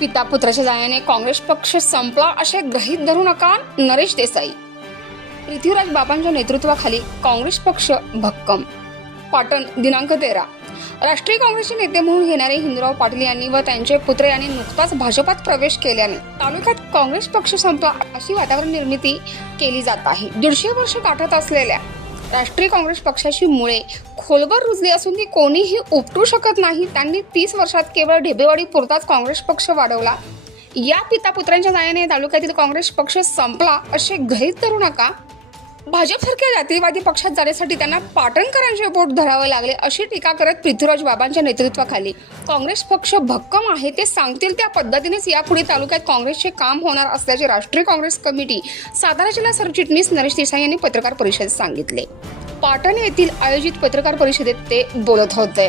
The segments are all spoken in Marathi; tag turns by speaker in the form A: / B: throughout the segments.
A: पिता पुत्राच्या जाण्याने काँग्रेस पक्ष संपला असे ग्रहित धरू नका नरेश देसाई. पृथ्वीराज बाबांच्या नेतृत्वाखाली काँग्रेस पक्ष भक्कम. पाटण दिनांक तेरा. राष्ट्रीय काँग्रेसचे नेते म्हणून घेणारे हिंदुराव पाटील यांनी व त्यांचे पुत्र यांनी नुकताच भाजपात प्रवेश केल्याने तालुक्यात काँग्रेस पक्ष संपला अशी वातावरण निर्मिती केली जात आहे. दीडशे वर्ष गाठत असलेल्या राष्ट्रीय काँग्रेस पक्षाची मुळे खोलवर रुजली असून ती कोणीही उपटू शकत नाही. त्यांनी तीस वर्षात केवळ ढेबेवाडी पुरताच काँग्रेस पक्ष वाढवला. या पिता पुत्रांच्या जाण्याने तालुक्यातील काँग्रेस पक्ष संपला असे गृहीत धरू नका. भाजपसारख्या जातीयवादी पक्षात जाण्यासाठी त्यांना पाटणकरांचे बोट धरावे लागले अशी टीका करत पृथ्वीराज बाबांच्या नेतृत्वाखाली. काँग्रेस पक्ष भक्कम आहे ते सांगतील त्या पद्धतीनेच यापुढे तालुक्यात काँग्रेसचे काम होणार असल्याचे राष्ट्रीय काँग्रेस कमिटी सातारा जिल्हा सरचिटणीस नरेश देसाई यांनी पत्रकार परिषदेत सांगितले. पाटण येथील आयोजित पत्रकार परिषदेत ते बोलत होते.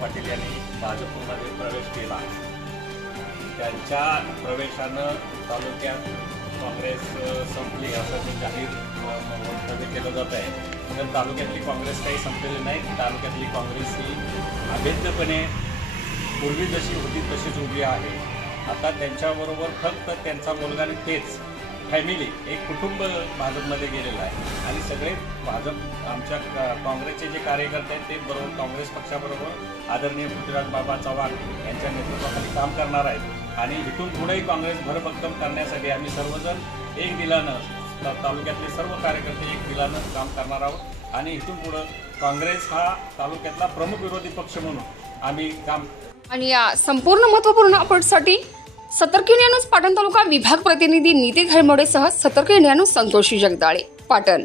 B: पाटील यांनी भाजपमध्ये प्रवेश केला. त्यांच्या प्रवेशानं तालुक्यात काँग्रेस संपली. असं ते जाहीर वक्तव्य केलं जात आहे. तर तालुक्यातली काँग्रेस काही संपलेली नाही. तालुक्यातली काँग्रेस ही अभेद्यपणे पूर्वी जशी होती तशीच उभी आहे. आता त्यांच्याबरोबर फक्त त्यांचा मुलगा आणि तेच फॅमिली एक कुटुंब भाजपमध्ये गेलेलं आहे. आणि सगळे भाजप आमच्या काँग्रेसचे जे कार्यकर्ते आहेत ते बरोबर काँग्रेस पक्षाबरोबर आदरणीय पृथ्वीराज बाबा चव्हाण यांच्या नेतृत्वाखाली काम करणार आहेत. आणि इथून पुढेही काँग्रेस भरभक्कम करण्यासाठी आम्ही सर्वजण एक दिलानं तालुक्यातले सर्व कार्यकर्ते एक दिलानं काम करणार आहोत. आणि इथून पुढं काँग्रेस हा तालुक्यातला प्रमुख विरोधी पक्ष म्हणून आम्ही काम
A: आणि या संपूर्ण महत्त्वपूर्ण अपडेटसाठी सतर्क इंडिया पाटण तालुका विभाग प्रतिनिधी नीती घरमोडेसह सतर्क इंडिया संतोषी जगदाळे पाटण.